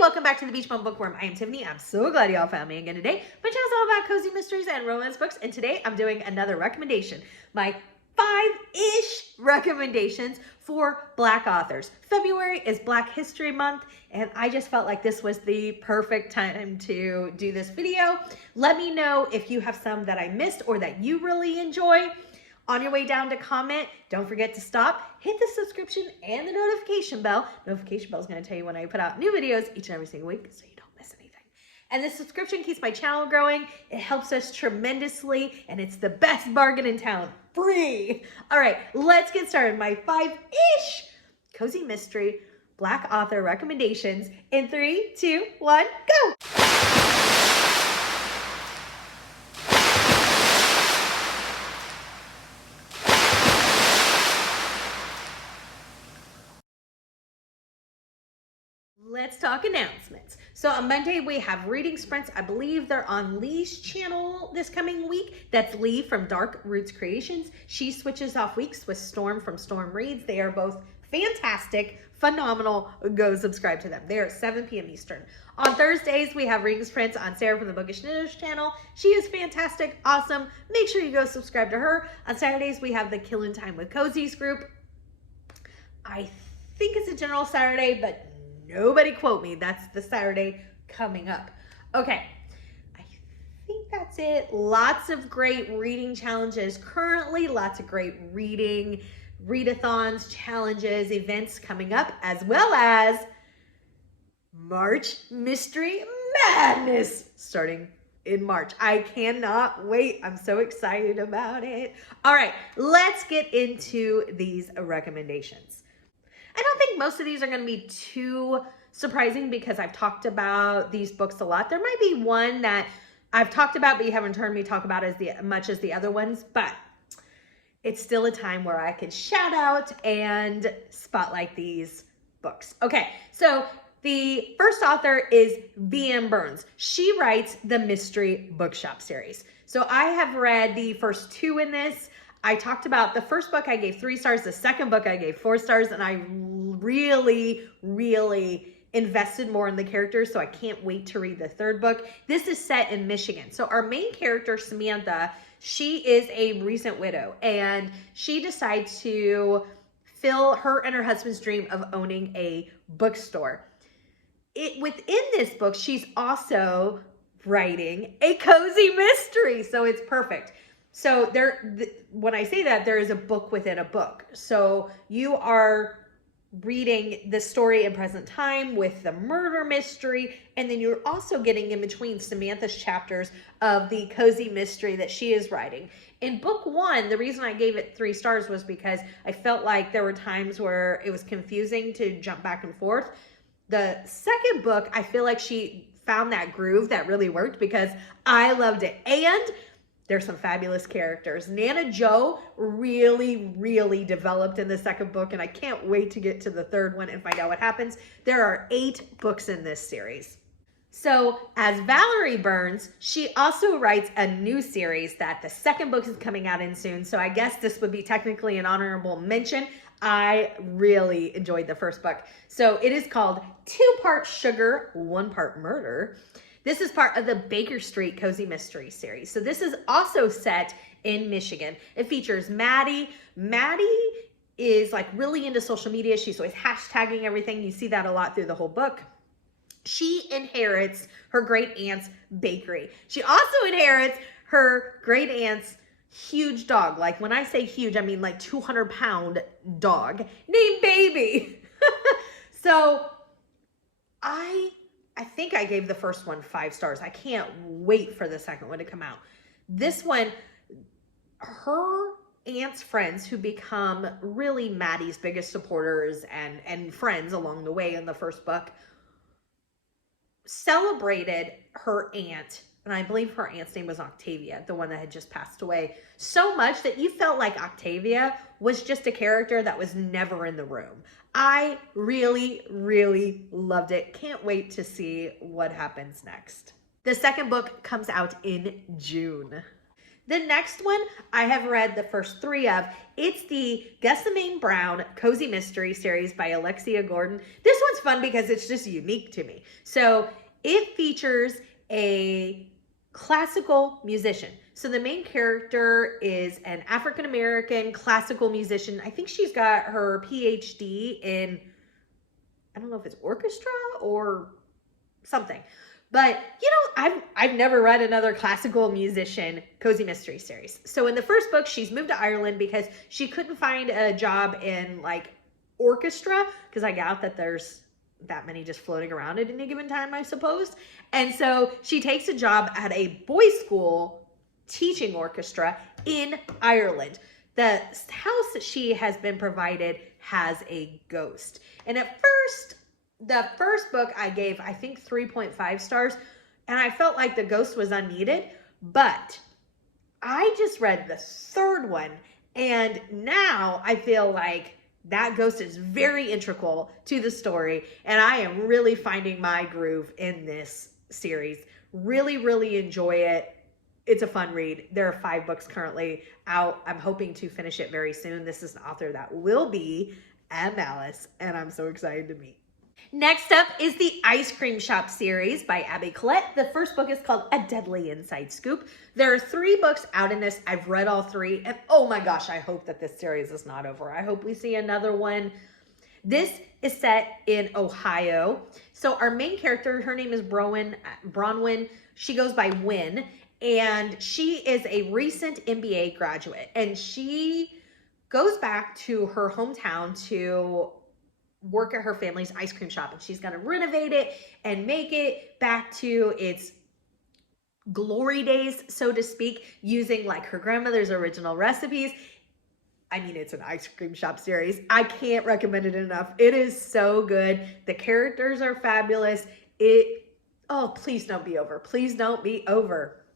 welcome back to the Beach Bum Bookworm. I am Tiffany. I'm so glad y'all found me again today. My channel is all about cozy mysteries and romance books, and today I'm doing another recommendation. My 5-ish recommendations for Black authors. February is Black History Month, and I just felt like this was the perfect time to do this video. Let me know if you have some that I missed or that you really enjoy. On your way down to comment, don't forget to stop, hit the subscription and the notification bell. Notification bell is going to tell you when I put out new videos each and every single week so you don't miss anything. And the subscription keeps my channel growing. It helps us tremendously, and it's the best bargain in town. Free! All right, let's get started. My 5-ish cozy mystery Black author recommendations in 3, 2, 1, go! Let's talk announcements. So on Monday, we have reading sprints. I believe they're on Lee's channel this coming week. That's Lee from Dark Roots Creations. She switches off weeks with Storm from Storm Reads. They are both fantastic, phenomenal. Go subscribe to them. They are at 7 p.m. Eastern. On Thursdays, we have reading sprints on Sarah from the Bookish Knitters channel. She is fantastic, awesome. Make sure you go subscribe to her. On Saturdays, we have the Killin' Time with Cozies group. I think it's a general Saturday, but nobody quote me. That's the Saturday coming up. Okay, I think that's it. Lots of great reading challenges currently. Lots of great readathons, challenges, events coming up, as well as March Mystery Madness starting in March. I cannot wait. I'm so excited about it. All right, let's get into these recommendations. I don't think most of these are going to be too surprising because I've talked about these books a lot. There might be one that I've talked about, but you haven't heard me talk about as much as the other ones, but it's still a time where I can shout out and spotlight these books. Okay, so the first author is Valerie Burns. She writes the Mystery Bookshop series. So I have read the first 2 in this. I talked about the first book I gave 3 stars, the second book I gave 4 stars, and I really invested more in the characters, so I can't wait to read the third book. This is set in Michigan. So our main character, Samantha, she is a recent widow, and she decides to fill her and her husband's dream of owning a bookstore. Within this book, she's also writing a cozy mystery, so it's perfect. So when I say that, there is a book within a book. So you are reading the story in present time with the murder mystery, and then you're also getting in between Samantha's chapters of the cozy mystery that she is writing. In book 1, the reason I gave it 3 stars was because I felt like there were times where it was confusing to jump back and forth. The second book, I feel like she found that groove that really worked because I loved it. And there's some fabulous characters. Nana Joe really developed in the second book, and I can't wait to get to the third one and find out what happens. There are 8 books in this series. So as Valerie Burns, she also writes a new series that the second book is coming out in soon. So I guess this would be technically an honorable mention. I really enjoyed the first book. So it is called 2-Part Sugar, 1-Part Murder. This is part of the Baker Street Cozy Mystery series. So this is also set in Michigan. It features Maddie. Maddie is like really into social media. She's always hashtagging everything. You see that a lot through the whole book. She inherits her great aunt's bakery. She also inherits her great aunt's huge dog. Like when I say huge, I mean like 200-pound dog named Baby. So I think I gave the first one 5 stars. I can't wait for the second one to come out. This one, her aunt's friends, who become really Maddie's biggest supporters and friends along the way in the first book, celebrated her aunt, and I believe her aunt's name was Octavia, the one that had just passed away, so much that you felt like Octavia was just a character that was never in the room. I really loved it. Can't wait to see what happens next. The second book comes out in June. The next one I have read the first 3 of. It's the Gethsemane Brown Cozy Mystery series by Alexia Gordon. This one's fun because it's just unique to me. So it features a classical musician. So the main character is an African-American classical musician. I think she's got her PhD in, I don't know if it's orchestra or something. But, you know, I've never read another classical musician cozy mystery series. So in the first book, she's moved to Ireland because she couldn't find a job in like orchestra, because I doubt that there's that many just floating around at any given time, I suppose. And so she takes a job at a boys' school teaching orchestra in Ireland. The house that she has been provided has a ghost. And at first, the first book I gave, I think 3.5 stars, and I felt like the ghost was unneeded, but I just read the third one, and now I feel like that ghost is very integral to the story, and I am really finding my groove in this series. Really, really enjoy it. It's a fun read. There are 5 books currently out. I'm hoping to finish it very soon. This is an author that will be at Malice, and I'm so excited to meet. Next up is the Ice Cream Shop series by Abby Collette. The first book is called A Deadly Inside Scoop. There are 3 books out in this. I've read all 3, and oh my gosh, I hope that this series is not over. I hope we see another one. This is set in Ohio. So our main character, her name is Bronwyn. She goes by Wynn, and she is a recent MBA graduate, and she goes back to her hometown to work at her family's ice cream shop, and she's going to renovate it and make it back to its glory days, so to speak, using like her grandmother's original recipes. I mean, it's an ice cream shop series. I can't recommend it enough. It is so good. The characters are fabulous. Oh, please don't be over. Please don't be over.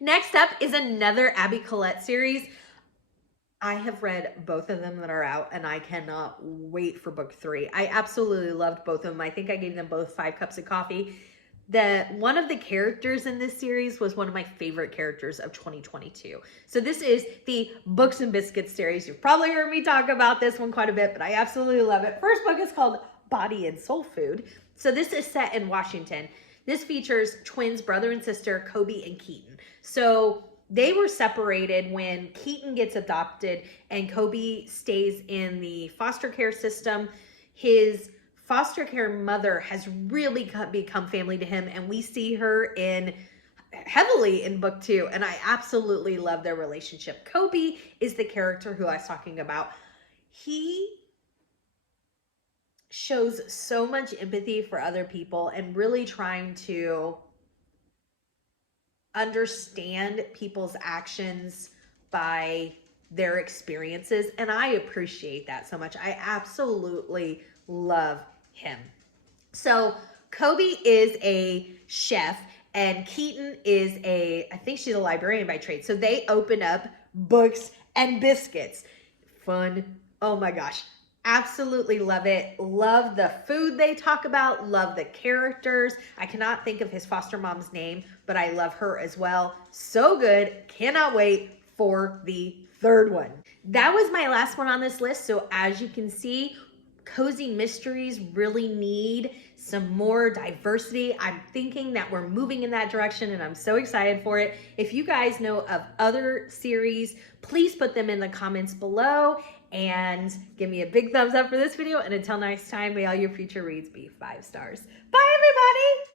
Next up is another Abby Collette series. I have read both of them that are out, and I cannot wait for book 3. I absolutely loved both of them. I think I gave them both 5 cups of coffee. One of the characters in this series was one of my favorite characters of 2022. So this is the Books and Biscuits series. You've probably heard me talk about this one quite a bit, but I absolutely love it. First book is called Body and Soul Food. So this is set in Washington. This features twins, brother and sister, Kobe and Keaton. So they were separated when Keaton gets adopted and Kobe stays in the foster care system. His foster care mother has really become family to him, and we see her heavily in book 2, and I absolutely love their relationship. Kobe is the character who I was talking about. He shows so much empathy for other people and really trying to understand people's actions by their experiences, and I appreciate that so much. I absolutely love him. So Kobe is a chef, and Keaton is I think she's a librarian by trade. So they open up Books and Biscuits. Fun. Oh my gosh. Absolutely love it. Love the food they talk about. Love the characters. I cannot think of his foster mom's name, but I love her as well. So good. Cannot wait for the 3rd one. That was my last one on this list. So as you can see, cozy mysteries really need some more diversity. I'm thinking that we're moving in that direction, and I'm so excited for it. If you guys know of other series, please put them in the comments below and give me a big thumbs up for this video. And until next time, may all your future reads be 5 stars. Bye, everybody.